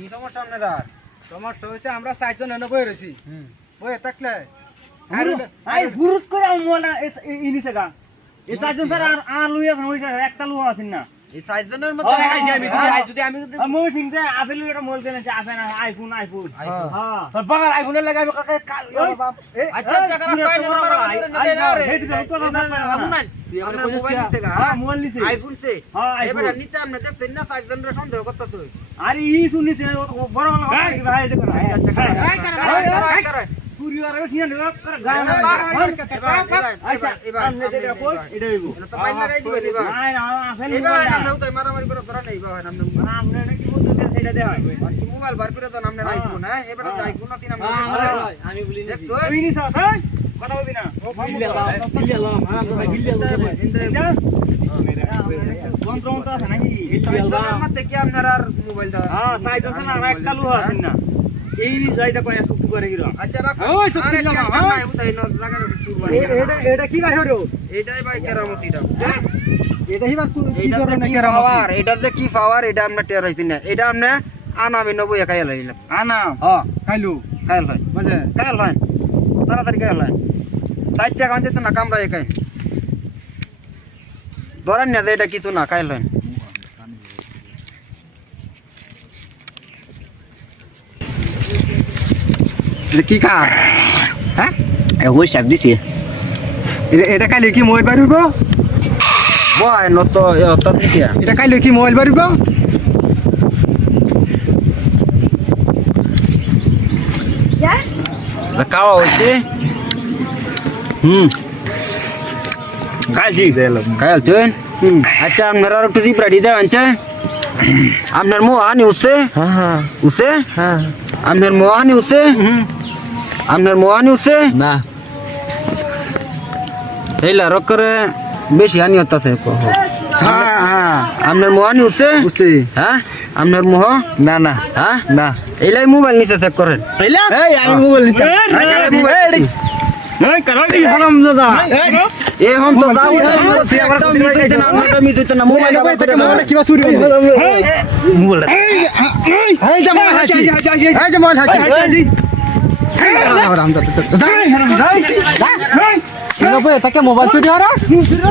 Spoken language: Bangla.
কি সমস্যা আপনারা? সমস্যা হয়েছে আমরা 4 জন এনে বয়ে রয়েছি। বয়ে থাকলে আই গুরুত করে মোবাইল ইনিছে গা এই 4 জন স্যার আর লইয়া হইছে একটা লোক আছেন না এই 4 জনের মধ্যে আমি যদি আমি চিন্তা আপেল একটা মোবাইল কেন আছে না আইফোন হ্যাঁ তো বাগার আইফোনের লাগাবে কাল আচ্ছা কারা পাই না নাম্বার করে নিতে না রে আপনার মোবাইল নিতে গা হ্যাঁ মোবাইল নিছে আইফোন সে এবারে নিতে আমরা দেখতেন না 4 জনের সন্দেহ করতে তুই আরে ই শুনিছে বড় বড় ভাই দেখো আচ্ছা কারা পুরিওয়ার ওঠিয়া নে গায় না আচ্ছা এটা হইব তো পাই লাগাই দিবেন এবার না আপেল এবার আমরা তো মারামারি করে ধরা নেই বাবা নাম আমরা নাকি বলতে সেটা দেয় কি মোবাইল বার করে তো নামনে আইফোন হ্যাঁ এবার আইফোন নাকি নাম আমি বলি না দেখতো তুই নি স্যার কথা বলবি না গিল্লাম কন্ট্রোল তো আছে নাকি এই সাইজের মধ্যে কি আপনার আর মোবাইলটা হ্যাঁ সাইজন না আর একটা লুহা আছেন না এই নি যাইটা কয় চুক্তি করে গিরো আচ্ছা রাখো ওই চুক্তি লাগা হ্যাঁ উঠাই না লাগার শুরু এটা কি ভাই হলো এইটাই ভাই কেরামতিটা এটা হিবার কি এইটাতে কি পাওয়ার এটাতে কি পাওয়ার এটা আমরা টের হইতি না এটা আমরা আনামি 90 একাই লাইলাম আনা হ্যাঁ খাইলু কাল ভাই বুঝে কাল ভাই তাড়াতাড়ি কাল ভাই 60 টাকা আনতে তো না কামরা একাই ধরেন না যে এটা কিছু না কাল ভাই কি খা হ্যাঁ ওই শাক দিছি এটা খাইলে কি মোবাইল বাড়িব বয় নত অত দিয়া এটা খাইলে কি মোবাইল বাড়িব খাওয়া হইছে কালজি কাল তুই আচ্ছা আপনারা একটু দি প্রাডি দেন আনছে আপনার মোহানি উসে হ্যাঁ উসে হ্যাঁ আপনার মোহানি উসে আপনার মোহানি উসে না এইলা রক করে বেশি হানি হতাছে হ্যাঁ হ্যাঁ আপনার মোহানি উসে বুঝছি হ্যাঁ আপনার মোহ না না হ্যাঁ না এইলাই মোবাইল নিতে চেক করেন এই আমি মোবাইল নিতে এই কারণ কি হারাম দাদা এখন তো দাও একদম মিতুইতে না আমরা মিতুইতে না মোবাইল আবার করে মোবাইল কিবা চুরি হইছে মোবাইল এই যে মোবাইল হাসি এই যে মোবাইল হাসি রাম দাদা তাকে মোবাইল চুরি হরা